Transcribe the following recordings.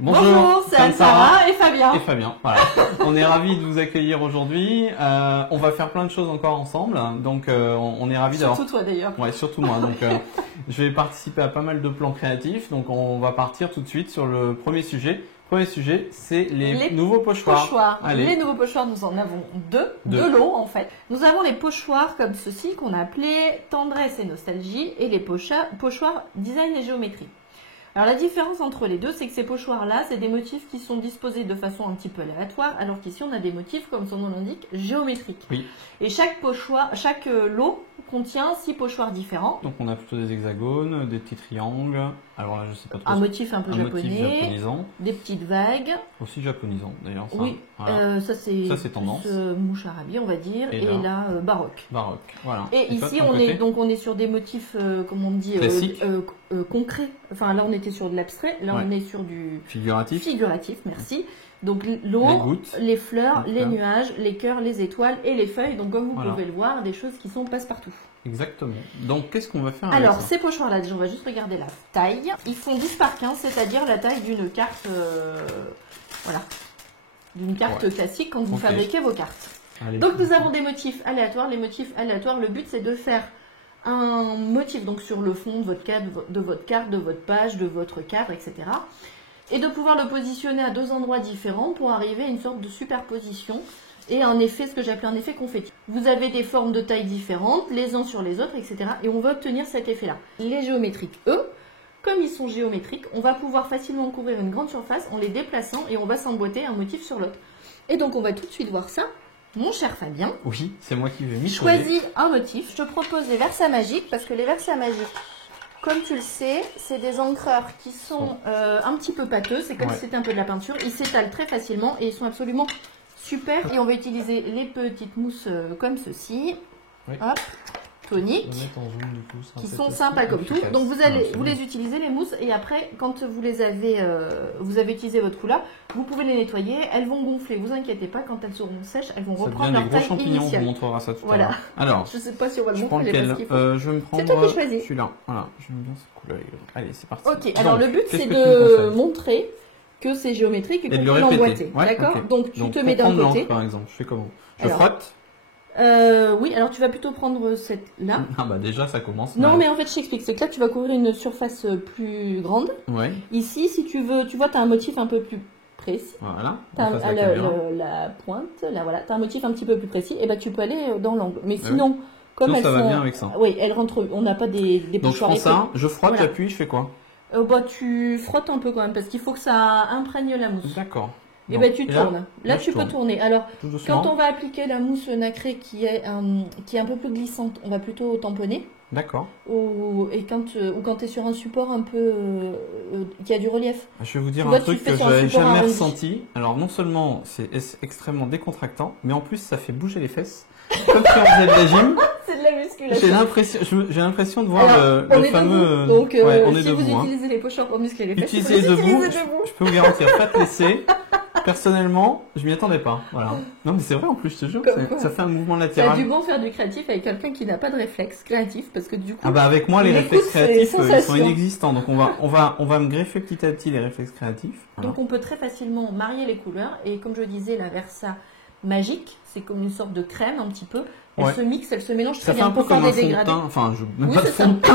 Bonjour, c'est Anne-Sara et Fabien. Et Fabien, voilà. On est ravis de vous accueillir aujourd'hui. On va faire plein de choses encore ensemble, donc on est ravis d'avoir. Surtout toi d'ailleurs. Ouais, surtout moi. Donc, je vais participer à pas mal de plans créatifs. Donc, on va partir tout de suite sur le premier sujet. Premier sujet, c'est les nouveaux pochoirs. Allez. Les nouveaux pochoirs, nous en avons deux lots en fait. Nous avons les pochoirs comme ceci qu'on a appelés tendresse et nostalgie et les pochoirs design et géométrie. Alors la différence entre les deux, c'est que ces pochoirs-là, c'est des motifs qui sont disposés de façon un petit peu aléatoire, alors qu'ici on a des motifs, comme son nom l'indique, géométriques. Oui. Et chaque lot contient 6 pochoirs différents. Donc on a plutôt des hexagones, des petits triangles. Alors là, je sais pas trop. Un motif un peu japonais. Motif japonisant. Des petites vagues. Aussi japonisant d'ailleurs. Oui. Voilà. Ça c'est tendance. Mouche arabie, on va dire, et là baroque. Baroque. Voilà. Et ici on est sur des motifs, comme on dit, concrets. Enfin là on était sur de l'abstrait, là on est sur du figuratif. Figuratif, merci. Donc l'eau, les fleurs, les nuages, les cœurs, les étoiles et les feuilles. Donc comme vous pouvez le voir, des choses qui sont passe-partout. Exactement. Donc qu'est-ce qu'on va faire avec ça? Ces pochoirs-là, déjà on va juste regarder la taille. Ils font 10 par 15, c'est-à-dire la taille d'une carte, voilà, d'une carte classique quand vous fabriquez vos cartes. Allez. Donc nous avons des motifs aléatoires. Les motifs aléatoires, le but c'est de faire un motif donc sur le fond de votre carte, de votre page, de votre cadre, etc. Et de pouvoir le positionner à 2 endroits différents pour arriver à une sorte de superposition et un effet, ce que j'appelle un effet confetti. Vous avez des formes de taille différentes, les uns sur les autres, etc. Et on va obtenir cet effet-là. Les géométriques, eux, comme ils sont géométriques, on va pouvoir facilement couvrir une grande surface en les déplaçant et on va s'emboîter un motif sur l'autre. Et donc on va tout de suite voir ça. Mon cher Fabien. Oui, c'est moi qui vais m'y choisis un motif. Je te propose les Versa magiques parce que les Versa magiques, comme tu le sais, c'est des encreurs qui sont un petit peu pâteux. C'est comme si c'était un peu de la peinture. Ils s'étalent très facilement et ils sont absolument super. Et on va utiliser les petites mousses comme ceci. Oui. Hop. Toniques, qui sont sympas comme tout. Donc vous les utilisez les mousses et après quand vous avez utilisé votre couleur, vous pouvez les nettoyer. Elles vont gonfler, vous inquiétez pas. Quand elles seront sèches, elles vont reprendre leur taille initiale. On vous montrera ça tout à l'heure. Alors, je sais pas si on va le montrer. Je vais me prendre. C'est toi qui choisis. Celui-là. Voilà, j'aime bien cette couleur. Allez, c'est parti. Ok. Alors le but c'est de montrer que c'est géométrique et qu'on peut l'emboîter. D'accord. Donc tu te mets d'un côté. Par exemple, je fais comment? Je frotte. Oui, alors tu vas plutôt prendre cette-là. Ah bah déjà ça commence. Non mais en fait je t'explique, c'est que là tu vas couvrir une surface plus grande. Ouais. Ici si tu veux, tu vois tu as un motif un peu plus précis. Voilà. La pointe, là voilà, tu as un motif un petit peu plus précis et bah tu peux aller dans l'angle. Mais sinon, comme elles ça va bien avec ça. Oui, elles rentrent, on n'a pas des Donc je prends ça, je frotte, j'appuie, je fais quoi? Bah tu frottes un peu quand même parce qu'il faut que ça imprègne la mousse. D'accord. Et bien tu tournes. Là tu peux tourner. Alors quand on va appliquer la mousse nacrée qui est un peu plus glissante, on va plutôt tamponner. D'accord. Ou quand tu es sur un support un peu qui a du relief. Je vais vous dire un truc que je n'avais jamais ressenti. Alors non seulement c'est extrêmement décontractant, mais en plus ça fait bouger les fesses. Comme si on faisait de la gym. C'est de la musculation. J'ai l'impression de voir le fameux. Donc on est si debout, vous utilisez les pochoirs pour muscler les fesses, utilisez debout. Je peux vous garantir, faites l'essai. Personnellement, je m'y attendais pas. Voilà. Non, mais c'est vrai en plus, je te jure, ça fait un mouvement latéral. C'est du bon faire du créatif avec quelqu'un qui n'a pas de réflexe créatif parce que du coup. Ah bah avec moi les réflexes créatifs ils sont inexistants. Donc on va me greffer petit à petit les réflexes créatifs. Voilà. Donc on peut très facilement marier les couleurs et comme je disais la Versa magique, c'est comme une sorte de crème un petit peu. Elle se mixe, elle se mélange très bien pour faire des dégradés. Enfin, même pas de fond de teint.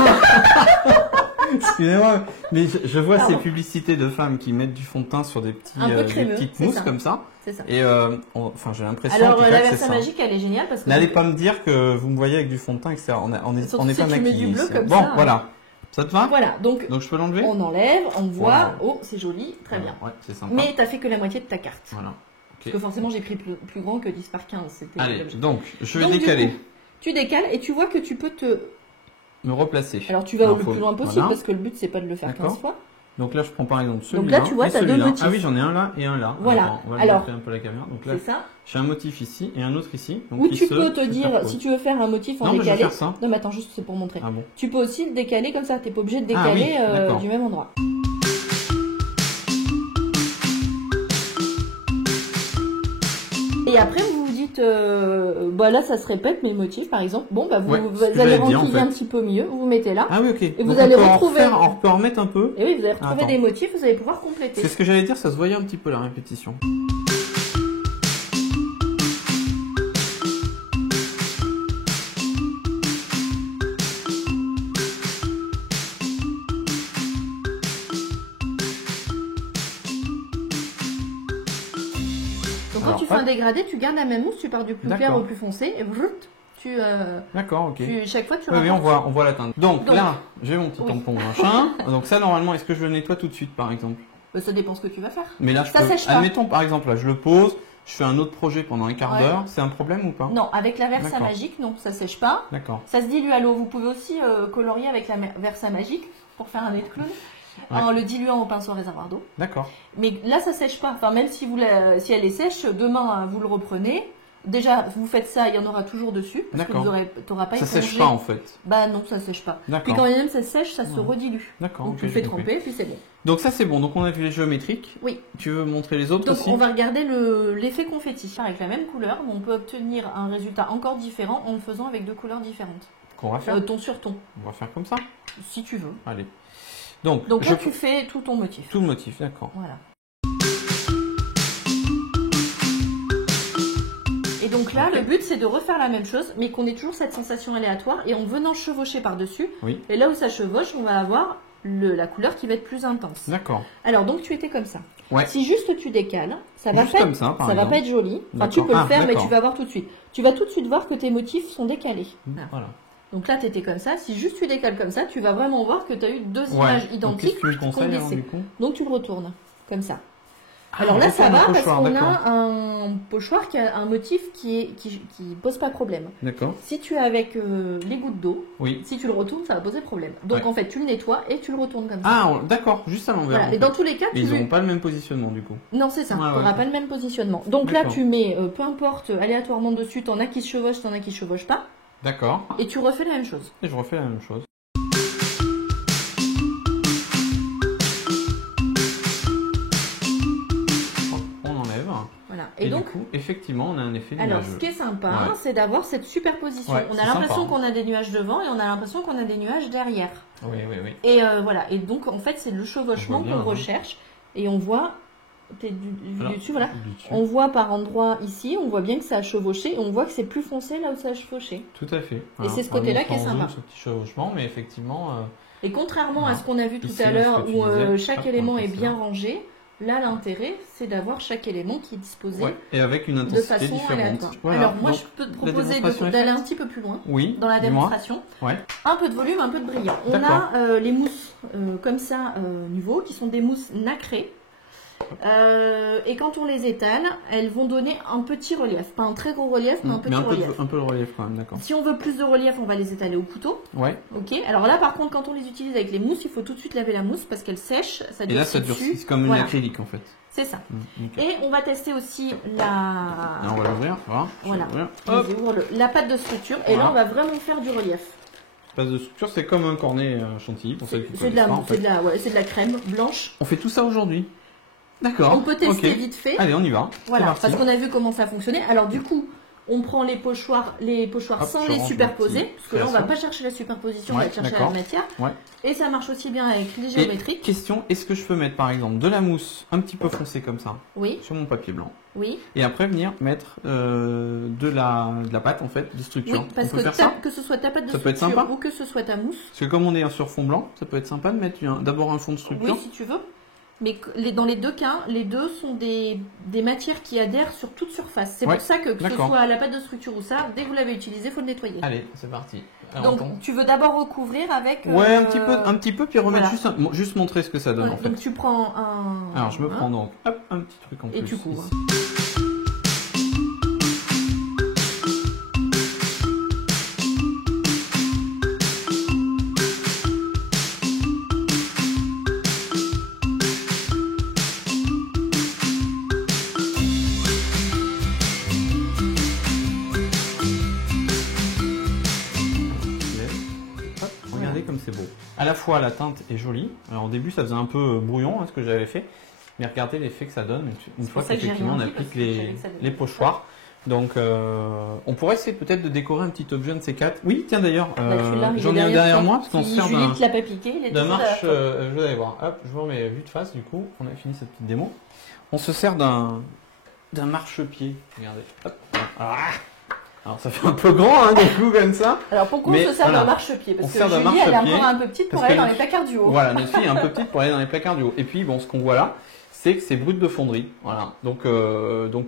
Excusez-moi, mais je vois ces publicités de femmes qui mettent du fond de teint sur des petites mousses comme ça. C'est ça. Et j'ai l'impression. Alors la Versa magique, elle est géniale parce que. N'allez pas me dire que vous me voyez avec du fond de teint, etc. On n'est pas maquillés. Bon, voilà. Ça te va? Voilà, donc je peux l'enlever? On enlève, on voit. Oh, c'est joli, très bien. Ouais, c'est sympa. Mais t'as fait que la moitié de ta carte. Voilà. Parce que forcément, j'ai pris plus grand que 10 par 15. Allez, donc je vais décaler. Du coup, tu décales et tu vois que tu peux me replacer. Alors tu vas le plus loin possible parce que le but c'est pas de le faire 15 fois. Donc là je prends par exemple celui-là. Donc là tu vois tu as deux motifs. Ah oui j'en ai un là et un là. Voilà. On va montrer un peu la caméra. Donc là j'ai un motif ici et un autre ici. Donc ou tu peux te dire si tu veux faire un motif en décalé. Je vais faire ça. Non mais attends juste c'est pour montrer. Ah bon. Tu peux aussi le décaler comme ça. T'es pas obligé de décaler du même endroit. Et après vous vous dites ensuite, là ça se répète, mes motifs par exemple. Bon, bah vous que allez j'avais dit, renquiller en fait. un petit peu mieux, vous mettez là. Ah oui, ok. Et Donc vous allez on peut retrouver. on peut en remettre un peu. Et oui, vous allez retrouver Attends. des motifs, vous allez pouvoir compléter. C'est ce que j'allais dire, ça se voyait un petit peu la répétition. Donc quand tu fais un dégradé, tu gardes la même mousse, tu pars du plus clair au plus foncé, et D'accord, ok. chaque fois tu Oui, on voit la teinte. Donc là, j'ai mon petit tampon machin. Donc ça, normalement, est-ce que je le nettoie tout de suite, par exemple? Ça dépend ce que tu vas faire. Mais là, admettons, par exemple, là, je le pose, je fais un autre projet pendant un quart d'heure. C'est un problème ou pas? Non, avec la Versa magique, non, ça sèche pas. D'accord. Ça se dilue à l'eau. Vous pouvez aussi colorier avec la Versa magique pour faire un nez de clown. En le diluant au pinceau réservoir d'eau. D'accord. Mais là, ça sèche pas. Enfin, même si elle est sèche, demain, vous le reprenez. Déjà, vous faites ça, il y en aura toujours dessus. Parce que tu n'auras pas Ça épongé. sèche pas, en fait. Bah non, ça sèche pas. Puis quand même ça sèche, ça se redilue. D'accord. Donc tu le fais tremper, puis c'est bon. Donc ça, c'est bon. Donc on a vu les géométriques. Oui. Tu veux montrer les autres aussi? Donc on va regarder l'effet confetti. Avec la même couleur, mais on peut obtenir un résultat encore différent en le faisant avec 2 couleurs différentes. Qu'on va faire ton sur ton. On va faire comme ça? Si tu veux. Allez. Donc là, tu fais tout ton motif. Tout le motif, d'accord. Voilà. Et donc là, le but, c'est de refaire la même chose, mais qu'on ait toujours cette sensation aléatoire et en venant chevaucher par-dessus. Oui. Et là où ça chevauche, on va avoir la couleur qui va être plus intense. D'accord. Alors, donc, tu étais comme ça. Ouais. Si juste tu décales, ça va pas être joli. Enfin, tu peux le faire, mais tu vas voir tout de suite. Tu vas tout de suite voir que tes motifs sont décalés. Voilà. Donc là, tu étais comme ça. Si juste tu décales comme ça, tu vas vraiment voir que tu as eu 2 images identiques. Donc, qu'est-ce que tu me conseilles, alors, du coup? Donc, tu le retournes comme ça. Alors là, ça va parce qu'on a un pochoir qui a un motif qui pose pas problème. D'accord. Si tu es avec les gouttes d'eau, oui. Si tu le retournes, ça va poser problème. Donc en fait, tu le nettoies et tu le retournes comme ça. Ah, d'accord, juste à l'envers. Voilà. Et dans tous les cas, ils n'auront pas le même positionnement du coup. Non, c'est ça. Tu n'auras pas le même positionnement. Donc là, tu mets, peu importe, aléatoirement dessus, t'en as qui se chevauchent, t'en as qui se chevauchent pas. D'accord. Et tu refais la même chose. Et je refais la même chose. Voilà. Et donc, du coup, effectivement, on a un effet nuageux. Alors, ce qui est sympa, c'est d'avoir cette superposition. On a l'impression qu'on a des nuages devant et on a l'impression qu'on a des nuages derrière. Oui, oui, oui. Et voilà. Et donc, en fait, c'est le chevauchement qu'on recherche. Et on voit, dessus, voilà. On voit par endroits ici, on voit bien que ça a chevauché et on voit que c'est plus foncé là où ça a chevauché. Tout à fait. Et c'est ce côté-là qui est sympa. Ce petit chevauchement, mais effectivement. Et contrairement à ce qu'on a vu tout à l'heure où chaque élément est bien rangé. Là, l'intérêt, c'est d'avoir chaque élément qui est disposé et avec une intensité différente. Voilà. Alors, moi, je peux te proposer d'aller un petit peu plus loin dans la démonstration. Un peu de volume, un peu de brillant. On a les mousses comme ça, Nuvo, qui sont des mousses nacrées. Et quand on les étale, elles vont donner un petit relief. Pas un très gros relief, mais un petit relief. Un peu de relief quand même, d'accord. Si on veut plus de relief, on va les étaler au couteau. Ouais. Ok. Alors là, par contre, quand on les utilise avec les mousses, il faut tout de suite laver la mousse parce qu'elle sèche. Ça et là, ça durcit. C'est comme une acrylique en fait. C'est ça. Et on va tester aussi la... Là, on va l'ouvrir. Voilà. La pâte de structure. Et là, on va vraiment faire du relief. La pâte de structure, c'est comme un cornet chantilly. C'est de la crème blanche. On fait tout ça aujourd'hui. D'accord. On peut tester vite fait. Allez, on y va. Voilà, parce qu'on a vu comment ça fonctionnait. Alors du coup, on prend les pochoirs sans les superposer, parce que là on va pas chercher la superposition, on va chercher la matière. Et ça marche aussi bien avec les géométriques. Question, est-ce que je peux mettre par exemple de la mousse un petit peu foncée comme ça sur mon papier blanc? Oui. Et après venir mettre de la pâte en fait, de structure. Oui, parce que ce soit ta pâte de structure ou que ce soit ta mousse. Parce que comme on est sur fond blanc, ça peut être sympa de mettre d'abord un fond de structure. Oui, si tu veux. Mais dans les deux cas, les deux sont des matières qui adhèrent sur toute surface. C'est pour ça que ce soit la pâte de structure ou ça, dès que vous l'avez utilisé, il faut le nettoyer. Allez, c'est parti. Alors, donc, tu veux d'abord recouvrir avec... Ouais, un petit peu, puis remettre juste montrer ce que ça donne en fait. Donc tu prends un... Alors, je me prends donc un petit truc en plus. Et tu couvres. Comme c'est beau. À la fois la teinte est jolie. Alors au début ça faisait un peu brouillon ce que j'avais fait, mais regardez l'effet que ça donne une fois qu'effectivement on applique les pochoirs. Donc, on pourrait essayer peut-être de décorer un petit objet de ces quatre. Oui, tiens d'ailleurs, j'en ai un derrière derrière moi parce qu'on se sert Juliette l'a pas piqué, il est d'un marche. Je vais aller voir. Hop, je vous remets vue de face. Du coup, on a fini cette petite démo. On se sert d'un marchepied. Regardez. Hop. Ah, alors ça fait un peu grand du coup comme ça. Alors pourquoi on se sert d'un marchepied? Parce que Julie elle est encore un peu petite pour aller dans les placards du haut. Voilà, notre fille est un peu petite pour aller dans les placards du haut. Et puis bon, ce qu'on voit là, c'est que c'est brut de fonderie. Voilà. Donc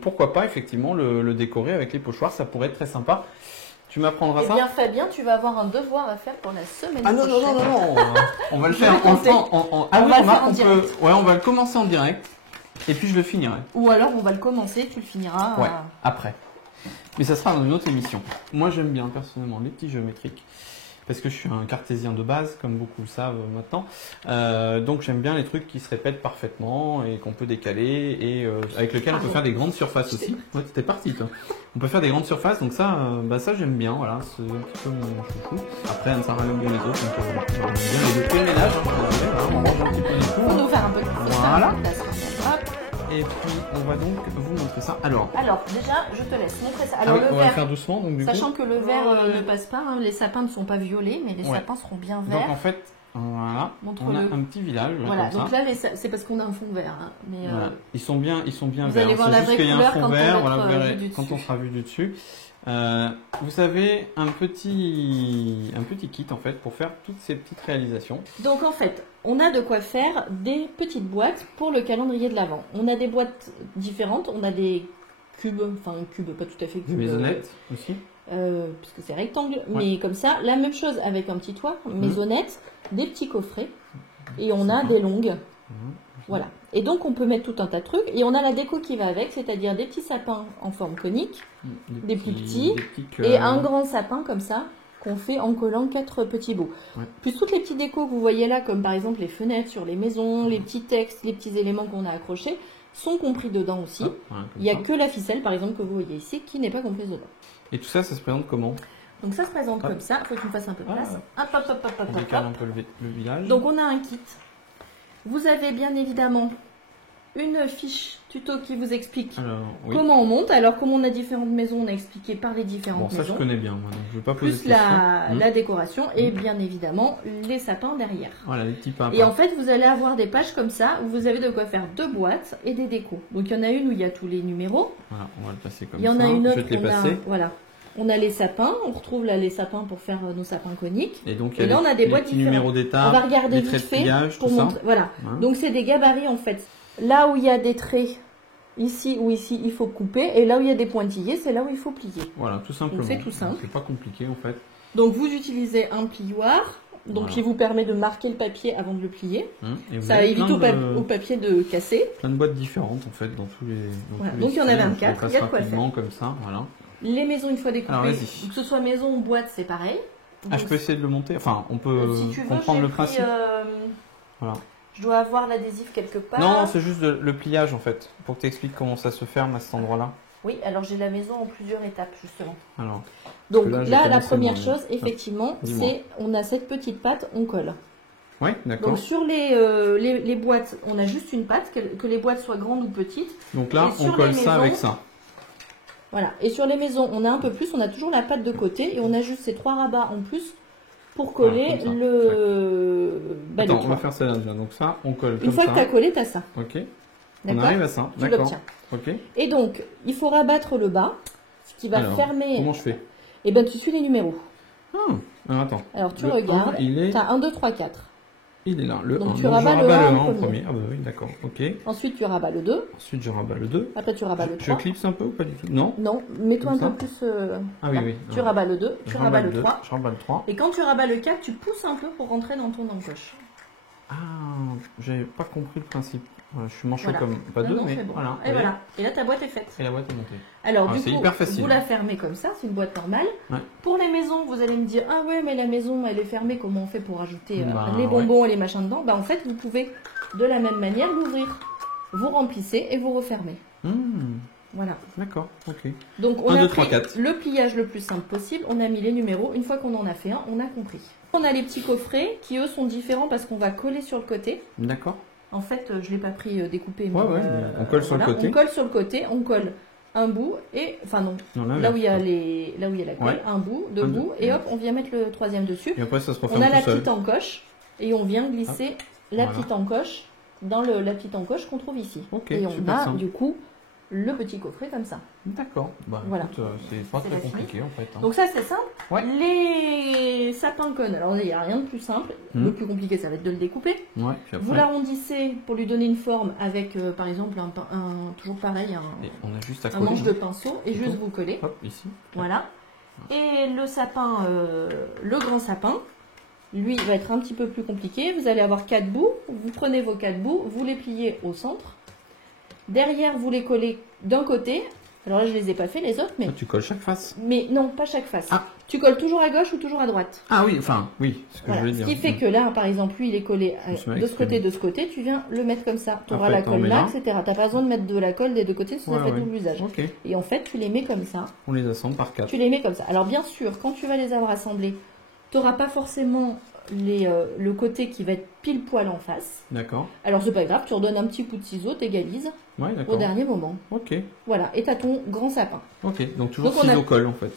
pourquoi pas effectivement le décorer avec les pochoirs, ça pourrait être très sympa. Tu m'apprendras ça? Eh bien Fabien, tu vas avoir un devoir à faire pour la semaine prochaine. Ah non, on va le faire on va le commencer en direct et puis je le finirai. Ou alors on va le commencer, tu le finiras après. Mais ça sera dans une autre émission. Moi j'aime bien personnellement les petits géométriques. Parce que je suis un cartésien de base, comme beaucoup le savent maintenant. Donc j'aime bien les trucs qui se répètent parfaitement et qu'on peut décaler et avec lesquels on peut faire des grandes surfaces aussi. Ouais, c'était parti toi. On peut faire des grandes surfaces, donc ça, ça j'aime bien. Voilà, c'est un petit peu mon chouchou. Après, Anne-Sara aime bien les autres, donc on aime bien les deux. Le ménage, on mange un petit peu du coup. On va nous faire un peu. Voilà. Et puis on va donc vous montrer ça. Alors déjà, je te laisse montrer ça. Alors, on va le faire doucement. Donc, sachant que le vert ne passe pas, les sapins ne sont pas violets, mais les sapins seront bien verts. Donc en fait, voilà, on a un petit village. Voilà, comme donc ça. là, c'est parce qu'on a un fond vert. Hein, mais, voilà. Ils sont bien vous verts. Allez voir la vraie couleur quand vous verrez quand on sera vu du dessus. Vous avez un petit kit en fait pour faire toutes ces petites réalisations. Donc en fait, on a de quoi faire des petites boîtes pour le calendrier de l'Avent. On a des boîtes différentes, on a des cubes, enfin cubes, pas tout à fait cubes. Des maisonnettes aussi. Puisque c'est rectangle, mais comme ça, la même chose avec un petit toit, maisonnette, des petits coffrets, et on a des longues. Voilà. Et donc on peut mettre tout un tas de trucs et on a la déco qui va avec, c'est-à-dire des petits sapins en forme conique, des plus petits et un grand sapin comme ça qu'on fait en collant 4 petits bouts. Plus toutes les petites décos que vous voyez là, comme par exemple les fenêtres sur les maisons, les petits textes, les petits éléments qu'on a accrochés, sont compris dedans aussi. Il n'y a que la ficelle par exemple que vous voyez ici qui n'est pas comprise dedans. Et tout ça, ça se présente comment? Donc ça se présente comme ça, il faut que tu me fasses un peu de place. On décale un peu le village. Donc on a un kit. Vous avez bien évidemment une fiche tuto qui vous explique comment on monte. Alors, comme on a différentes maisons, on a expliqué par les différentes maisons. Ça, je connais bien, moi, donc je ne vais pas poser de questions. La décoration et bien évidemment les sapins derrière. Voilà, les petits pains. Et en fait, vous allez avoir des pages comme ça où vous avez de quoi faire 2 boîtes et des décos. Donc, il y en a une où il y a tous les numéros. Voilà, on va le passer comme ça. Il y en a une autre on a les sapins, on retrouve là les sapins pour faire nos sapins coniques. Et donc, là, on a des boîtes différentes. Numéros d'étape, on va regarder vite fait pour montrer. Voilà. Donc, c'est des gabarits en fait. Là où il y a des traits, ici ou ici, il faut couper. Et là où il y a des pointillés, c'est là où il faut plier. Voilà, tout simplement. C'est tout simple. C'est pas compliqué en fait. Donc, vous utilisez un plioir. Donc, qui vous permet de marquer le papier avant de le plier. Ça évite au papier de casser. Plein de boîtes différentes en fait dans tous les. Donc, il y en a 24. Il y a de quoi le faire. Comme ça, voilà. Les maisons, une fois découpées, que ce soit maison ou boîte, c'est pareil. Donc, je peux essayer de le monter. Enfin, on peut comprendre le principe. Voilà. Je dois avoir l'adhésif quelque part. Non, c'est juste le pliage en fait, pour que tu expliques comment ça se ferme à cet endroit-là. Oui, alors j'ai la maison en plusieurs étapes justement. Alors, donc là la première chose, effectivement, c'est on a cette petite patte, on colle. Oui, d'accord. Donc sur les boîtes, on a juste une patte, que les boîtes soient grandes ou petites. Donc là, on colle ça avec ça. Voilà, et sur les maisons, on a un peu plus, on a toujours la patte de côté et on a juste ces 3 rabats en plus pour coller Attends, on va faire ça déjà. Donc ça, on colle comme ça. Une fois que tu as collé, tu as ça. Ok. On arrive à ça. Tu l'obtiens. Ok. Et donc, il faut rabattre le bas, ce qui va fermer. Comment je fais? Eh bien, tu suis les numéros. Alors attends. Alors tu regardes. Tu as 1, 2, 3, 4. Il est là. Donc tu rabats le 1 en premier. Ah bah oui, d'accord. Ok. Ensuite, tu rabats le 2. Ensuite, je rabats le 2. Après, tu rabats le 3. Je clipse un peu ou pas du tout? Non. Non, mets-toi un peu plus. Ah oui, oui. Tu rabats le 2, tu rabats le 3. Je rabats le 3. Et quand tu rabats le 4, tu pousses un peu pour rentrer dans ton encoche. Ah, j'avais pas compris le principe. Voilà, je suis manchot comme pas deux, mais bon. voilà. Et voilà. Et là, ta boîte est faite. Et la boîte est montée. Alors, du coup, hyper facile. vous la fermez comme ça, c'est une boîte normale. Pour les maisons, vous allez me dire, ah ouais, mais la maison, elle est fermée, comment on fait pour ajouter les bonbons et les machins dedans? En fait, vous pouvez de la même manière l'ouvrir. Vous remplissez et vous refermez. Voilà. D'accord, ok. Donc, on a pris le pliage le plus simple possible, on a mis les numéros. Une fois qu'on en a fait un, on a compris. On a les petits coffrets qui, eux, sont différents parce qu'on va coller sur le côté. D'accord. En fait, je ne l'ai pas pris découpé. On colle sur le côté. On colle sur le côté, on colle un bout, et enfin non, là où il y a la colle, un bout, deux bouts, et hop, on vient mettre le troisième dessus. Et après, ça se referme on a la tout seul. petite encoche, et on vient glisser la petite encoche dans la petite encoche qu'on trouve ici. Et on a du coup le petit coffret comme ça. D'accord. Bah, voilà. C'est pas très compliqué en fait. Donc ça c'est simple. Les sapins cônes, alors il n'y a rien de plus simple. Le plus compliqué ça va être de le découper. Vous l'arrondissez pour lui donner une forme avec par exemple toujours pareil un manche de pinceau et juste vous collez. Hop, ici. Voilà. Et le sapin, le grand sapin, lui va être un petit peu plus compliqué. Vous allez avoir 4 bouts. Vous prenez vos 4 bouts, vous les pliez au centre. Derrière, vous les collez d'un côté. Alors là, je les ai pas fait les autres, mais... Tu colles chaque face? Mais non, pas chaque face. Tu colles toujours à gauche ou toujours à droite. Ah oui, enfin, oui, ce que je voulais dire. Ce qui fait que là, par exemple, lui, il est collé de ce côté, tu viens le mettre comme ça. Tu auras la colle là, etc. Tu n'as pas besoin de mettre de la colle des deux côtés, sinon ça fait double usage. Et en fait, tu les mets comme ça. On les assemble par 4. Tu les mets comme ça. Alors bien sûr, quand tu vas les avoir assemblés, tu n'auras pas forcément le côté qui va être pile poil en face. D'accord. Alors c'est pas grave, tu redonnes un petit coup de ciseau, t'égalises au dernier moment. Voilà, et tu as ton grand sapin. Donc toujours ciseaux-colle en fait.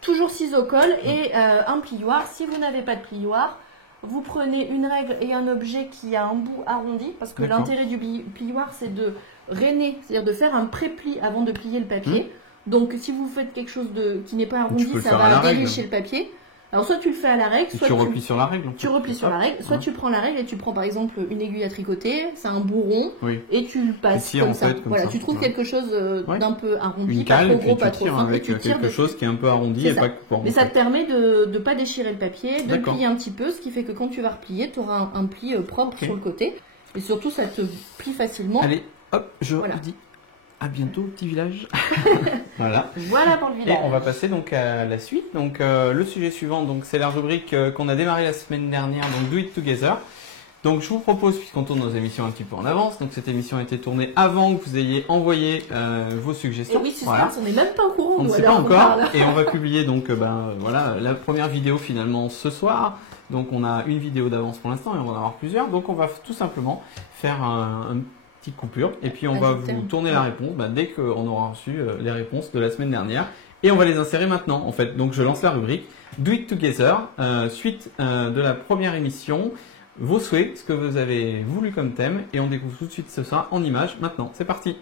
Toujours ciseaux-colle et un plioir. Si vous n'avez pas de plioir, vous prenez une règle et un objet qui a un bout arrondi, parce que l'intérêt du plioir c'est de rainer, c'est-à-dire de faire un pré-pli avant de plier le papier. Donc si vous faites quelque chose qui n'est pas arrondi, ça va délicher le papier. Alors soit tu le fais à la règle, soit tu replies sur la règle. Tu replies sur la règle, soit tu prends la règle et tu prends par exemple une aiguille à tricoter, c'est un bourron, et tu le passes comme ça. Voilà, tu trouves quelque chose d'un peu arrondi, pas trop gros, pas trop fin, avec quelque chose qui est un peu arrondi et pas coupant. Mais ça te permet de ne pas déchirer le papier, de plier un petit peu, ce qui fait que quand tu vas replier, tu auras un pli propre sur le côté, et surtout ça te plie facilement. Allez, hop, je dis. À bientôt, petit village. Voilà. Voilà pour le village. Et on va passer donc à la suite. Donc le sujet suivant, donc c'est la rubrique qu'on a démarré la semaine dernière, donc Do It Together. Donc je vous propose, puisqu'on tourne nos émissions un petit peu en avance, donc cette émission a été tournée avant que vous ayez envoyé vos suggestions. Et oui, on n'est même pas au courant. On ne sait pas encore. Et on va publier donc voilà la première vidéo finalement ce soir. Donc on a une vidéo d'avance pour l'instant et on va en avoir plusieurs. Donc on va tout simplement faire un petite coupure et puis on va vous tourner la réponse dès qu'on aura reçu les réponses de la semaine dernière et on va les insérer maintenant en fait. Donc je lance la rubrique Do It Together, suite de la première émission, vos souhaits, ce que vous avez voulu comme thème, et on découvre tout de suite ce soir en images. Maintenant, c'est parti.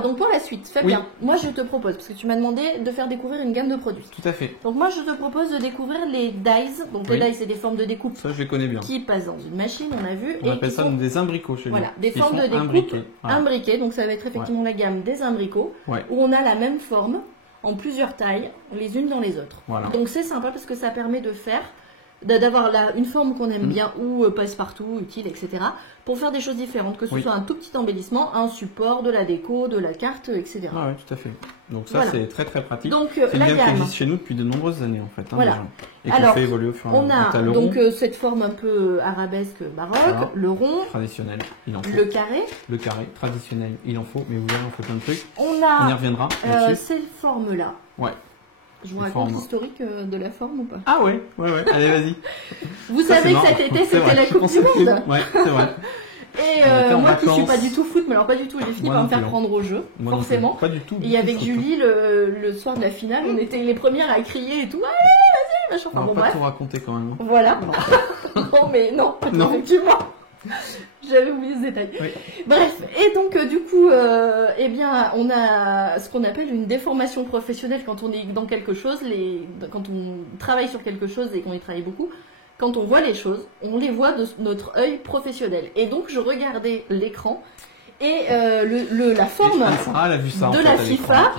Donc pour la suite, Fabien, moi je te propose, parce que tu m'as demandé de faire découvrir une gamme de produits. Tout à fait. Donc moi je te propose de découvrir les dies. Donc les dies c'est des formes de découpe. Ça je les connais bien. Qui passent dans une machine, on a vu. On appelle ça des imbricots chez nous. Voilà, des formes de découpe imbriquées. Donc ça va être effectivement la gamme des imbricots, où on a la même forme en plusieurs tailles, les unes dans les autres. Voilà. Donc c'est sympa parce que ça permet d'avoir une forme qu'on aime bien ou passe-partout, utile, etc. pour faire des choses différentes, que ce soit un tout petit embellissement, un support, de la déco, de la carte, etc. Ah oui, tout à fait. Donc ça c'est très très pratique. Donc c'est une gamme qui existe chez nous depuis de nombreuses années en fait. Voilà. Et qu'on fait évoluer au fur et à mesure. On a donc cette forme un peu arabesque baroque, le rond, traditionnel, il en faut. Le carré. Le carré, traditionnel, il en faut, mais vous verrez on fait plein de trucs. On y reviendra. Ces formes-là. Ouais. Je vous raconte l'historique de la forme ou pas? Ah ouais. Allez, vas-y. Vous savez que cet été, c'était la Coupe du Monde. Ouais, c'est vrai. Et moi qui suis pas du tout foot, mais alors pas du tout, j'ai fini par me faire prendre au jeu, forcément. Pas du tout. Et avec Julie, le soir de la finale, on était les premières à crier et tout. Allez, vas-y, machin. On va pas tout raconter quand même. Voilà. Non, mais non, effectivement. J'avais oublié ce détail. Oui. Bref, et donc du coup, on a ce qu'on appelle une déformation professionnelle quand on est dans quelque chose, quand on travaille sur quelque chose et qu'on y travaille beaucoup. Quand on voit les choses, on les voit de notre œil professionnel. Et donc je regardais l'écran et la forme de la FIFA,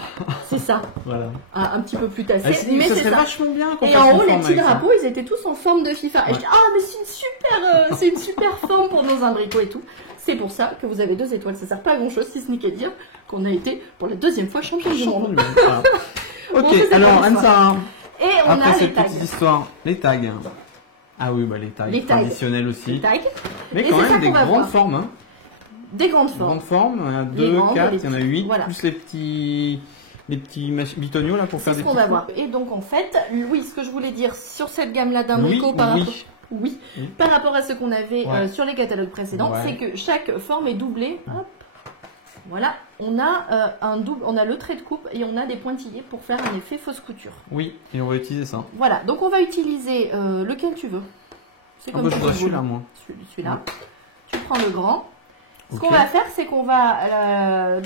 c'est ça. Voilà. Un petit peu plus tassé, mais c'est ça. Vachement bien. Et en haut, les petits drapeaux, ils étaient tous en forme de FIFA. Et je dis mais c'est une super forme pour nos imbricots et tout. C'est pour ça que vous avez 2 étoiles. Ça sert pas à grand chose si ce n'est qu'à dire qu'on a été pour la 2e fois champion du monde. Ok, alors Anne-Sara, Et on Après a les cette tags. petite histoire, les tags. Ah oui, bah les tags traditionnels aussi. Les tags. Mais Et quand c'est ça même des qu'on va grandes voir. formes. Hein. Des grandes formes. Grandes formes, il y en a Les 2, grandes, 4, les il y en a 8, voilà. plus les petits bitoniaux là pour faire C'est des ce qu'on va petits voir. Et donc en fait, oui, ce que je voulais dire sur cette gamme-là d'imbrico oui. par rapport à ce qu'on avait sur les catalogues précédents, Ouais. c'est que chaque forme est doublée. Hop. Voilà, on a on a le trait de coupe et on a des pointillés pour faire un effet fausse couture. Oui, et on va utiliser ça. Voilà, donc on va utiliser lequel tu veux. C'est Je voudrais celui-là, moi. Celui-là. Tu prends le grand. Ce Ok. qu'on va faire, c'est qu'on va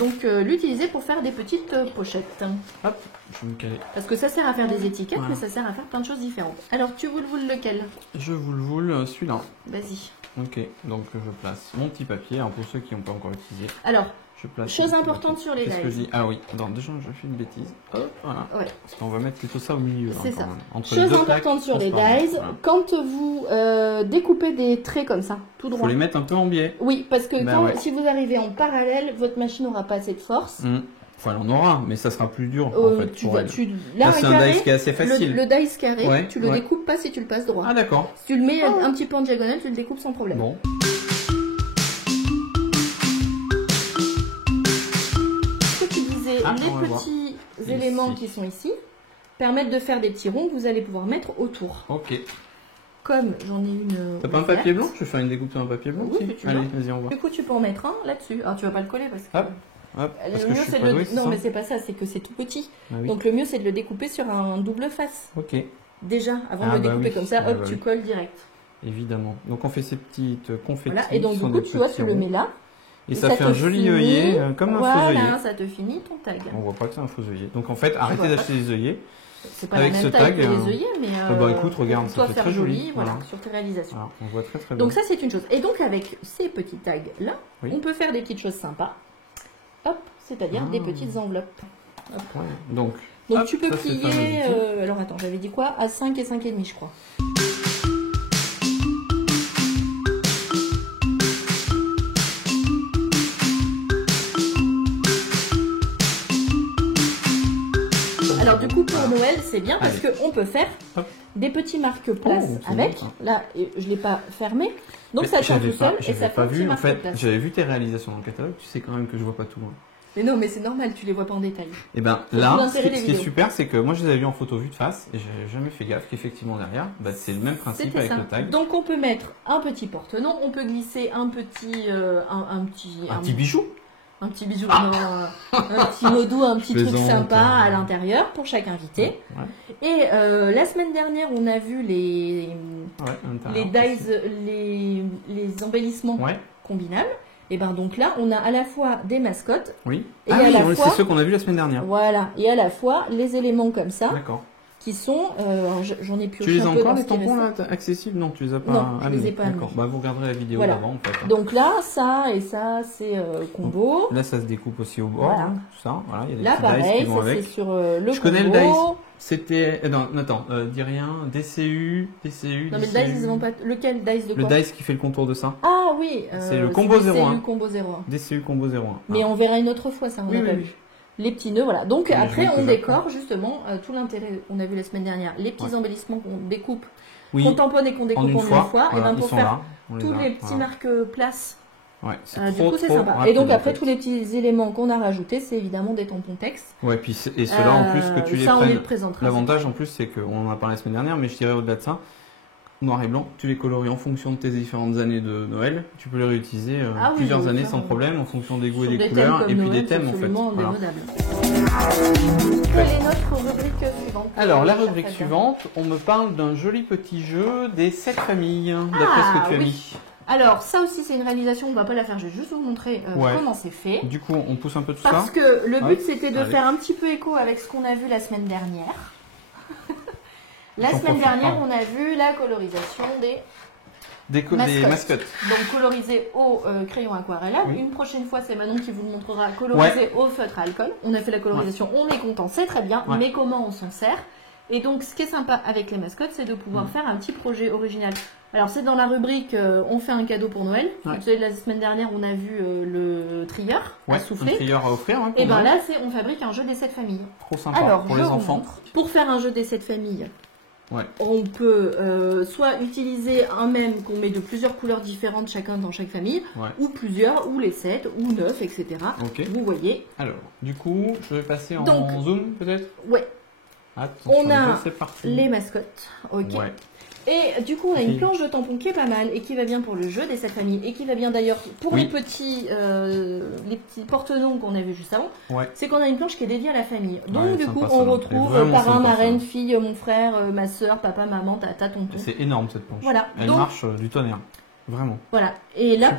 l'utiliser pour faire des petites pochettes. Hop, je vais me caler. Parce que ça sert à faire des étiquettes, Voilà. mais ça sert à faire plein de choses différentes. Alors, tu voulais lequel? Je vous le voule celui-là. Vas-y. Ok, donc je place mon petit papier. Alors pour ceux qui n'ont pas encore utilisé, Alors, je place. chose mon petit importante papier. sur les Qu'est-ce que je dies. dis? Ah oui, attends, déjà je fais une bêtise. Hop, voilà. Ouais. Parce qu'on va mettre plutôt ça au milieu. C'est quand ça. même. Entre les Chose deux importante plaques sur les transparentes. dies, Voilà. quand vous découpez des traits comme ça, tout droit. Faut les mettre un peu en biais. Oui, parce que Ben ouais. si vous arrivez en parallèle, votre machine n'aura pas assez de force. Enfin, elle en aura, mais ça sera plus dur en fait. Pour elle. Là, Là, c'est un dice qui est assez facile. Le dice carré, Ouais, tu le ouais. découpes pas si tu le passes droit. Ah d'accord. Si tu le mets un petit peu en diagonale, tu le découpes sans problème. Bon. Ce que tu disais, Ah, les on va voir. petits éléments Ici. qui sont ici permettent de faire des petits ronds que vous allez pouvoir mettre autour. Ok. Comme j'en ai une. T'as pas un ouverte. papier blanc? Je vais faire une découpe sur un papier blanc Oui, aussi. si tu Allez, veux. vas-y, on voit. Du coup, tu peux en mettre un là-dessus. Alors, tu vas pas le coller parce que. Hop, hop. Parce Le que mieux, je suis c'est pas de doué, le... c'est Non, ça mais c'est pas ça, c'est que c'est tout petit. Ah oui. Donc, le mieux, c'est de le découper sur un double face. Ok, Déjà, avant Ah de le bah découper oui. comme ça, Ah hop, bah tu oui. colles direct. évidemment. Donc on fait ces petites confettis. Voilà, et donc, qui du sont coup, des tu vois, petits tu le ronds. mets là. Et ça fait te un joli finit- œillet, comme un faux œillet. Voilà, ça te finit ton tag. On voit pas que c'est un faux œillet. Donc en fait, arrêtez vois pas. d'acheter des œillets. C'est pas Avec la ce même taille tag, que les œillets, mais bah écoute, regarde, ça toi fait faire très joli, voilà, voilà. sur tes réalisations. Voilà, on voit très très bien. Donc ça, c'est une chose. Et donc, avec ces petits tags là, Oui. on peut faire des petites choses sympas. Hop, c'est-à-dire des Ah. petites enveloppes. Ouais. Donc Donc hop, tu peux ça, c'est le fameux plier, outil. alors attends, j'avais dit quoi? À 5 et 5,5 je crois. Alors du coup pour Noël c'est bien parce qu'on peut faire Hop. des petits marque-places Oh, c'est avec. bon, ça. Là je ne l'ai pas fermé. Donc Mais ça tient j'avais tout seul et j'avais ça fait pas un petit vu, en fait, marque-place. j'avais vu tes réalisations dans le catalogue, tu sais quand même que je vois pas tout. Hein. Mais non mais c'est normal, tu les vois pas en détail. Et ben C'est tout là, l'intérêt des ce qui est vidéos. super, c'est que moi je les avais vus en photo vue de face et j'ai jamais fait gaffe qu'effectivement derrière, bah, c'est le même principe C'était avec ça. le tag. Donc on peut mettre un petit porte-nom, on peut glisser un petit Un petit bijou. un petit bisou, non, un petit mot doux, un petit truc Plaisante, sympa à l'intérieur pour chaque invité. Ouais. Et la semaine dernière, on a vu les Ouais, à l'intérieur. les embellissements Ouais, combinables. Et ben donc là, on a à la fois des mascottes, oui. Et Ah à oui, la c'est fois- ceux qu'on a vu la semaine dernière. voilà, et à la fois les éléments comme ça D'accord. qui sont, alors, j'en ai pioché Tu les un as peu encore dans les ce qui tampons restait. là accessibles? Non, tu les as pas Non, je les amenés. ai pas D'accord. amenés. Bah vous regarderez la vidéo Voilà. d'avant en fait. Donc là, ça et ça, c'est combo. Là ça se découpe aussi au bord, Voilà. hein, tout ça. Voilà, il y a des Là, petits dice pareil, qui vont ça c'est avec. sur le Je connais le combo. dice. C'était. Non, attends, dis rien. DCU. Non, mais le dice, ils vont pas. Lequel dice de Le quoi? dice qui fait le contour de ça. Ah oui, C'est le combo c'est 01. le combo 01. DCU combo 01. Mais on verra une autre fois, ça, on Oui, n'a oui, pas oui. vu. Les petits nœuds, voilà. Donc Les après, jouets on que décore justement tout l'intérêt. On a vu la semaine dernière les petits Ouais. embellissements qu'on découpe, Oui, qu'on tamponne et qu'on découpe en une fois. et Voilà, ben ils pour sont faire là. On tous a, les petits voilà. marque-places. Ouais, c'est Du trop, coup, c'est trop sympa. rapide, Et donc en après, fait. tous les petits éléments qu'on a rajoutés, c'est évidemment des tampons texte. Ouais, puis et ceux-là en plus que tu les ça, on les prennes. présentera. L'avantage en plus, c'est qu'on en a parlé la semaine dernière, mais je dirais au-delà de ça, noir et blanc, tu les colories en fonction de tes différentes années de Noël. Tu peux les réutiliser Ah oui, plusieurs oui, années ça, sans problème, en fonction des goûts Sur et des des thèmes couleurs, comme et puis Noël, des thèmes c'est en fait. absolument Voilà. indémodable. Quelle est notre rubrique suivante? Alors, la Cher rubrique Fabien suivante, on me parle d'un joli petit jeu des 7 familles, d'après Ah, ce que tu as oui. mis. Alors, ça aussi, c'est une réalisation, on ne va pas la faire, je vais juste vous montrer Ouais. comment c'est fait. Du coup, on pousse un peu tout Parce ça. que le but, Ouais. c'était de Allez. faire un petit peu écho avec ce qu'on a vu la semaine dernière. La J'en semaine profite, dernière, pardon. on a vu la colorisation des Des mascottes. mascottes. Donc, colorisées au crayon aquarellable. Oui. Une prochaine fois, c'est Manon qui vous le montrera, colorisées au feutre à alcool. On a fait la colorisation, on est content, c'est très bien. Ouais. Mais comment on s'en sert? Et donc, ce qui est sympa avec les mascottes, c'est de pouvoir faire un petit projet original. Alors, c'est dans la rubrique on fait un cadeau pour Noël. Ouais. Vous savez, la semaine dernière, on a vu le trieur à souffler. Un trieur à offrir. Hein, et bien là, on fabrique un jeu des 7 familles. Trop sympa. Alors, pour les enfants. Pour faire un jeu des 7 familles, ouais. On peut soit utiliser un même qu'on met de plusieurs couleurs différentes chacun dans chaque famille, ouais. ou plusieurs, ou les 7, ou 9, etc. Okay. Vous voyez. Alors, du coup, je vais passer en zoom peut-être. Ouais. Attention, on a les, les mascottes. Ok. Ouais. Et du coup, on a une planche de tampons qui est pas mal et qui va bien pour le jeu des 7 familles et qui va bien d'ailleurs pour les petits porte-noms qu'on a vu juste avant. Ouais. C'est qu'on a une planche qui est dédiée à la famille. Donc ouais, du coup, sympa, on retrouve parrain, marraine, ça. fille, mon frère, ma soeur, papa, maman, tata, tonton. C'est énorme cette planche. Voilà. Elle marche du tonnerre. Vraiment. Voilà. Et là,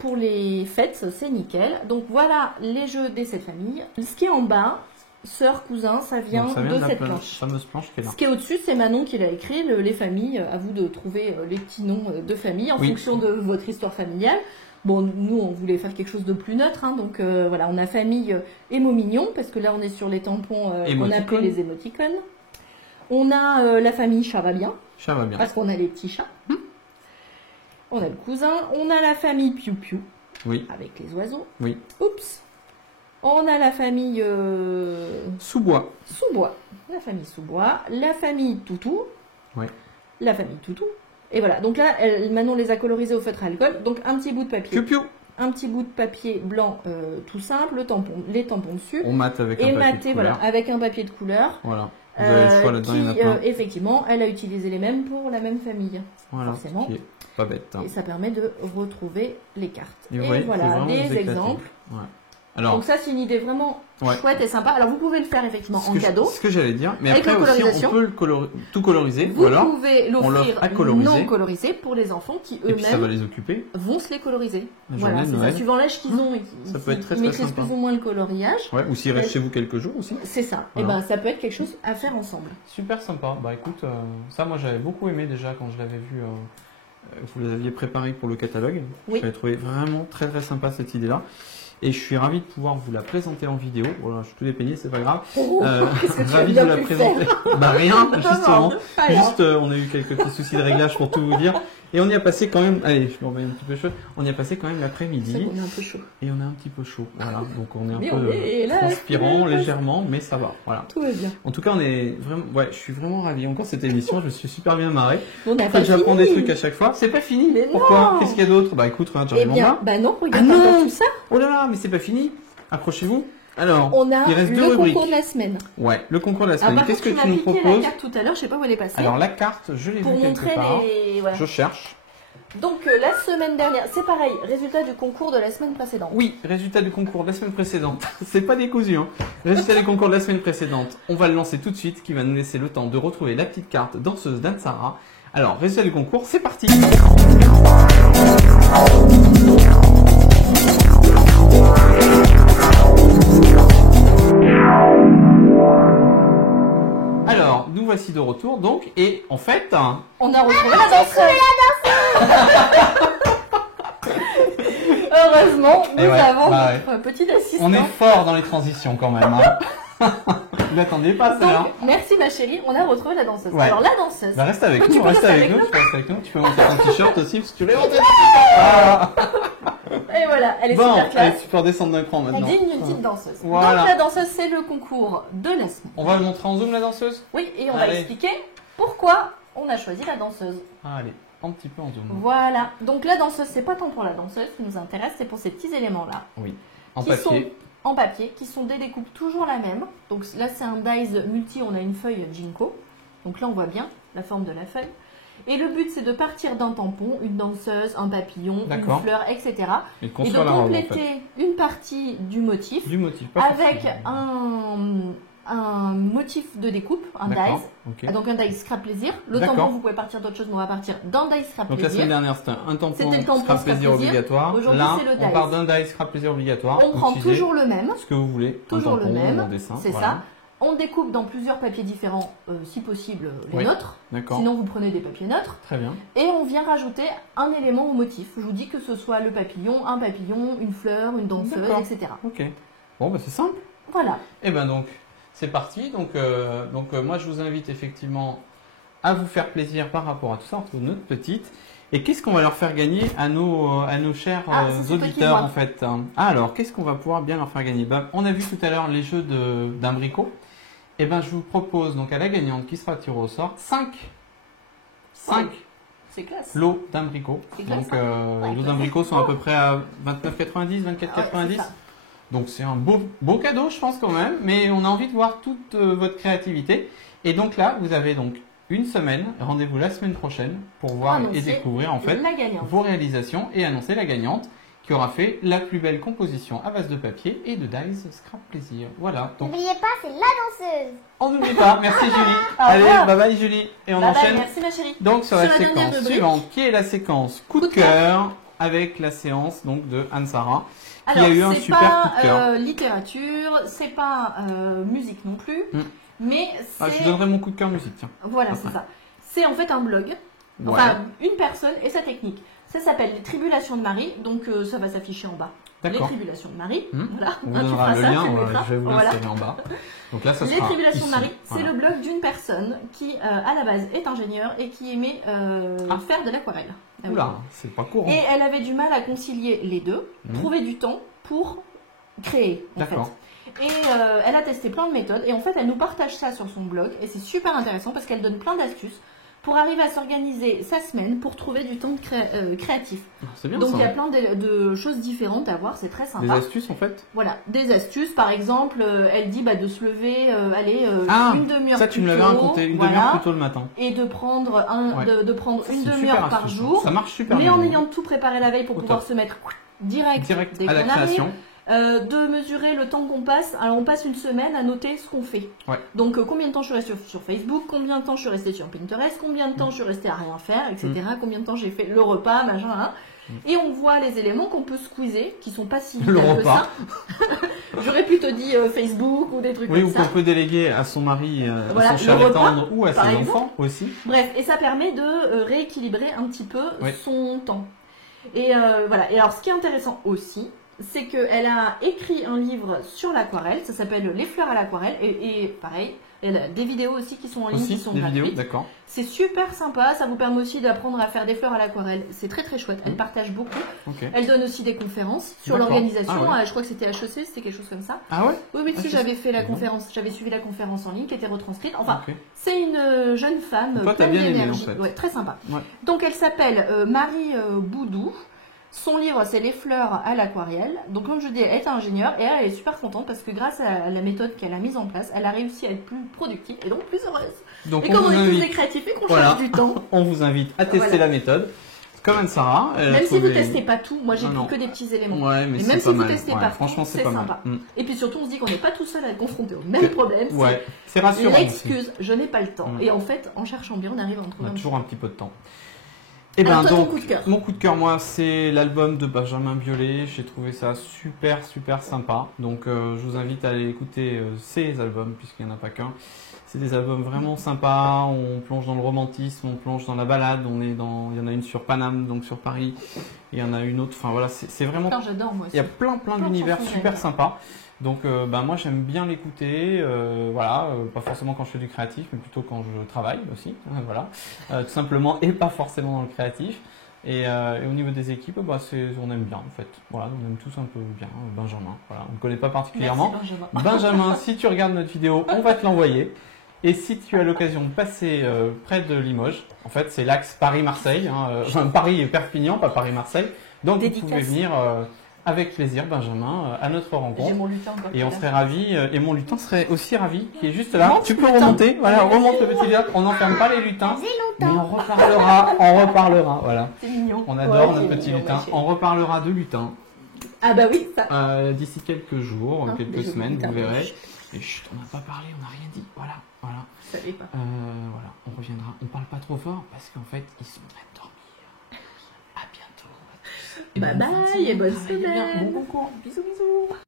pour les fêtes, c'est nickel. Donc voilà les jeux des 7 familles. Ce qui est en bas, sœur, cousin, ça vient de cette planche. Fameuse planche qui est là. Ce qui est au-dessus, c'est Manon qui l'a écrit, les familles. À vous de trouver les petits noms de famille en fonction de votre histoire familiale. Bon, nous, on voulait faire quelque chose de plus neutre. Hein, donc voilà, on a famille émo mignon, parce que là, on est sur les tampons qu'on appelle les émoticônes. On a la famille chat va bien. Chat va bien. Parce qu'on a les petits chats. On a le cousin. On a la famille piou piou. Oui. Avec les oiseaux. Oui. Oups. On a la famille Sous-bois. Sous-bois. La famille Sous-bois. La famille Toutou. Oui. La famille Toutou. Et voilà. Donc là, Manon les a colorisés au feutre à alcool. Donc un petit bout de papier. Piou-piou. Un petit bout de papier blanc tout simple. Les tampons dessus. On mate avec un papier de couleur. Voilà, avec un papier de couleur. Voilà. Vous avez le choix là-dedans, il y en a plein. Effectivement, elle a utilisé les mêmes pour la même famille. Voilà. Forcément. Qui est pas bête. Hein. Et ça permet de retrouver les cartes. Et voilà des exemples. Ouais. Alors, donc ça, c'est une idée vraiment chouette et sympa. Alors vous pouvez le faire effectivement en cadeau. Ce que j'allais dire, mais avec après aussi on peut tout coloriser. Vous pouvez l'offrir non colorisé pour les enfants qui eux-mêmes ça va les occuper. Vont se les coloriser. Voilà, c'est ça. Suivant l'âge qu'ils ont, ça peut être très ils maîtrisent sympa. plus ou moins le coloriage. Ouais, ou s'ils restent chez vous quelques jours aussi. C'est ça. Voilà. Et ben ça peut être quelque chose à faire ensemble. Super sympa. Bah écoute, ça moi j'avais beaucoup aimé déjà quand je l'avais vu. Vous l'aviez préparé pour le catalogue. Oui. J'avais trouvé vraiment très très sympa cette idée-là. Et je suis ravi de pouvoir vous la présenter en vidéo. Voilà, je suis tout dépeigné, c'est pas grave. Ravi de vous la présenter. Bah rien, justement. Juste, on a eu quelques petits soucis de réglage pour tout vous dire. Et on y a passé quand même, allez, je me remets un petit peu chaud. On y a passé quand même l'après-midi. On est un peu chaud. Et on est un petit peu chaud. Voilà, donc on est un mais peu transpirant légèrement, mais ça va. Voilà. Tout va bien. En tout cas, on est vraiment, je suis vraiment ravi. Encore cette émission, je me suis super bien marré. On a pas j'apprends des trucs à chaque fois. C'est pas fini. Mais pourquoi? Qu'est-ce qu'il y a d'autre? Bah écoute, regarde, j'arrive en bas. Bah non, regarde tout ça. Oh là là, mais c'est pas fini. Accrochez-vous. Alors, on a il reste le concours de la semaine. Ouais, le concours de la semaine. Qu'est-ce que tu nous proposes? La carte tout à l'heure, je sais pas où elle est passée. Alors la carte, je l'ai vue quelque part. Voilà. Je cherche. Donc la semaine dernière, c'est pareil, résultat du concours de la semaine précédente. Oui, résultat du concours de la semaine précédente. C'est pas décousu, hein. Résultat du concours de la semaine précédente. On va le lancer tout de suite, qui va nous laisser le temps de retrouver la petite carte danseuse d'Ansara. Alors, résultat du concours, c'est parti. Alors, nous voici de retour, donc, et en fait... On a retrouvé la danseuse. Heureusement, nous avons notre petite assistante. On est fort dans les transitions quand même. Hein. Vous n'attendiez pas ça. Merci ma chérie, on a retrouvé la danseuse. Ouais. Alors la danseuse. Bah, reste avec nous, reste avec nous. Tu peux monter ton t-shirt aussi parce que tu l'as monté. Et voilà, elle est super classe. Allez, tu peux redescendre d'un cran maintenant. On dit une petite danseuse. Voilà. Donc la danseuse, c'est le concours de la semaine. On va le montrer en zoom la danseuse? Oui, et on va expliquer pourquoi on a choisi la danseuse. Allez, un petit peu en zoom. Voilà. Donc la danseuse, c'est pas tant pour la danseuse qui nous intéresse, c'est pour ces petits éléments-là. Oui. En papier. En papier, qui sont des découpes toujours la même. Donc là, c'est un dies multi, on a une feuille Jinko. Donc là, on voit bien la forme de la feuille. Et le but, c'est de partir d'un tampon, une danseuse, un papillon, une fleur, etc. Et de compléter une partie du motif, avec un motif de découpe, un dies. Donc un dies scrap plaisir. Le tampon, vous pouvez partir d'autre chose, mais on va partir d'un dies scrap plaisir. Donc la semaine dernière, c'était un tampon scrap plaisir obligatoire. Là, on part d'un dies scrap plaisir obligatoire. On prend toujours le même. Ce que vous voulez. Toujours le même. C'est ça. On découpe dans plusieurs papiers différents, si possible les neutres. Sinon, vous prenez des papiers neutres. Très bien. Et on vient rajouter un élément au motif. Je vous dis que ce soit le papillon, un papillon, une fleur, une danseuse, etc. Ok. Bon, bah c'est simple. Voilà. Et ben donc, c'est parti. Donc, moi, je vous invite effectivement à vous faire plaisir par rapport à tout ça entre notre petite. Et qu'est-ce qu'on va leur faire gagner à nos chers auditeurs en fait? Alors, qu'est-ce qu'on va pouvoir bien leur faire gagner? On a vu tout à l'heure les jeux d'imbricot. Et je vous propose donc à la gagnante qui sera tirée au sort 5 lots d'imbricot. Donc, les lots d'imbricot sont à peu près à 29,90, 24,90. Donc, c'est un beau cadeau, je pense quand même. Mais on a envie de voir toute votre créativité. Et donc là, vous avez donc une semaine, rendez-vous la semaine prochaine pour voir et découvrir en fait vos réalisations et annoncer la gagnante qui aura fait la plus belle composition à base de papier et de dies Scrap Plaisir. Voilà. N'oubliez pas, c'est la danseuse. On n'oublie pas. Merci Julie. Allez, bye bye Julie. Et on enchaîne. Merci ma chérie. Donc sur la séquence suivante, qui est la séquence coup de cœur avec la séance donc de Anne-Sara. Qui a eu un super coup de cœur. Littérature, c'est pas musique non plus. Mais je donnerai mon coup de cœur musique, tiens. Voilà, c'est ça. C'est en fait un blog, enfin une personne et sa technique. Ça s'appelle Les Tribulations de Marie, donc ça va s'afficher en bas. Les Tribulations de Marie, voilà. On vous donnera le lien, je vais vous l'installer en bas. Donc là, ça sera Les Tribulations ici. de Marie, c'est le blog d'une personne qui, à la base, est ingénieure et qui aimait faire de l'aquarelle. Oula, c'est pas courant. Et elle avait du mal à concilier les deux, trouver du temps pour créer, en fait. Et elle a testé plein de méthodes et en fait elle nous partage ça sur son blog et c'est super intéressant parce qu'elle donne plein d'astuces pour arriver à s'organiser sa semaine pour trouver du temps créatif. C'est bien. Donc ça, il y a plein de choses différentes à voir, c'est très sympa. Des astuces en fait. Voilà, des astuces. Par exemple, elle dit de se lever, une demi-heure. Ça tu me l'avais raconté, une demi-heure plus tôt le matin. Et de prendre une demi-heure par jour. Ça marche super bien. Mais en ayant tout préparé la veille pour pouvoir se mettre direct dès à la qu'on création. arrive. De mesurer le temps qu'on passe. Alors on passe une semaine à noter ce qu'on fait. Donc combien de temps je suis restée sur Facebook, combien de temps je suis restée sur Pinterest, combien de temps je suis restée à rien faire, etc. Combien de temps j'ai fait le repas, machin. Et on voit les éléments qu'on peut squeezer, qui sont pas si vitaux que ça. J'aurais plutôt dit Facebook ou des trucs comme ça. Oui, ou qu'on peut déléguer à son mari, à son cher tendre ou à ses enfants aussi. Bref, et ça permet de rééquilibrer un petit peu son temps. Et voilà. Et alors ce qui est intéressant aussi, c'est qu'elle a écrit un livre sur l'aquarelle, ça s'appelle Les fleurs à l'aquarelle, et pareil, elle a des vidéos aussi qui sont en ligne, qui sont gratuites. C'est super sympa, ça vous permet aussi d'apprendre à faire des fleurs à l'aquarelle, c'est très très chouette, elle partage beaucoup. Elle donne aussi des conférences sur l'organisation, je crois que c'était HEC, c'était quelque chose comme ça. Ah ouais? Oui, si j'avais fait la conférence, j'avais suivi la conférence en ligne qui était retranscrite, enfin, c'est une jeune femme pleine d'énergie, très sympa. Donc elle s'appelle Marie Boudou. Son livre, c'est Les fleurs à l'aquarelle. Donc, comme je dis, elle est ingénieure et elle est super contente parce que grâce à la méthode qu'elle a mise en place, elle a réussi à être plus productive et donc plus heureuse. Donc, et comme on est tous des créatifs et qu'on cherche du temps, on vous invite à tester la méthode. Comme Anne-Sara. Même si vous ne testez pas tout, moi j'ai pris que des petits éléments. Mais même si vous ne testez pas franchement, c'est sympa. Et puis surtout, on se dit qu'on n'est pas tout seul à être confronté au même problème. C'est rassurant. L'excuse, je n'ai pas le temps. Et en fait, en cherchant bien, on arrive à en trouver toujours un petit peu de temps. Et donc, mon coup de cœur, moi, c'est l'album de Benjamin Biolay. J'ai trouvé ça super sympa. Donc, je vous invite à aller écouter ces albums, puisqu'il n'y en a pas qu'un. C'est des albums vraiment sympas. On plonge dans le romantisme, on plonge dans la balade. Il y en a une sur Paname, donc sur Paris. Il y en a une autre. Enfin, voilà, c'est vraiment. J'adore, moi aussi. Il y a plein d'univers super sympas. Donc, moi, j'aime bien l'écouter. Pas forcément quand je fais du créatif, mais plutôt quand je travaille aussi. Tout simplement, et pas forcément dans le créatif. Et au niveau des équipes, on aime bien en fait. Voilà, on aime tous un peu bien. Benjamin, voilà, on ne connaît pas particulièrement. Merci, Benjamin, si tu regardes notre vidéo, on va te l'envoyer. Et si tu as l'occasion de passer près de Limoges, en fait, c'est l'axe Paris-Marseille, Paris et Perpignan, pas Paris-Marseille. Donc, vous pouvez venir. Avec plaisir, Benjamin, à notre rencontre. J'ai mon lutin et on serait ravis. Et mon lutin serait aussi ravi, qui est juste là. Tu peux remonter. Voilà, remonte le petit lutin. On n'enferme pas les lutins. Mais on reparlera. Voilà. C'est mignon. On adore notre petit lutin. On reparlera de lutin. Ah bah oui, ça. D'ici quelques jours, quelques semaines, vous verrez. Et chut, on n'a pas parlé, on n'a rien dit. Voilà. Je savais pas. On reviendra. On parle pas trop fort parce qu'en fait, ils sont en train de dormir. À bientôt. Bye bye et bonne semaine. Bon concours. Bisous.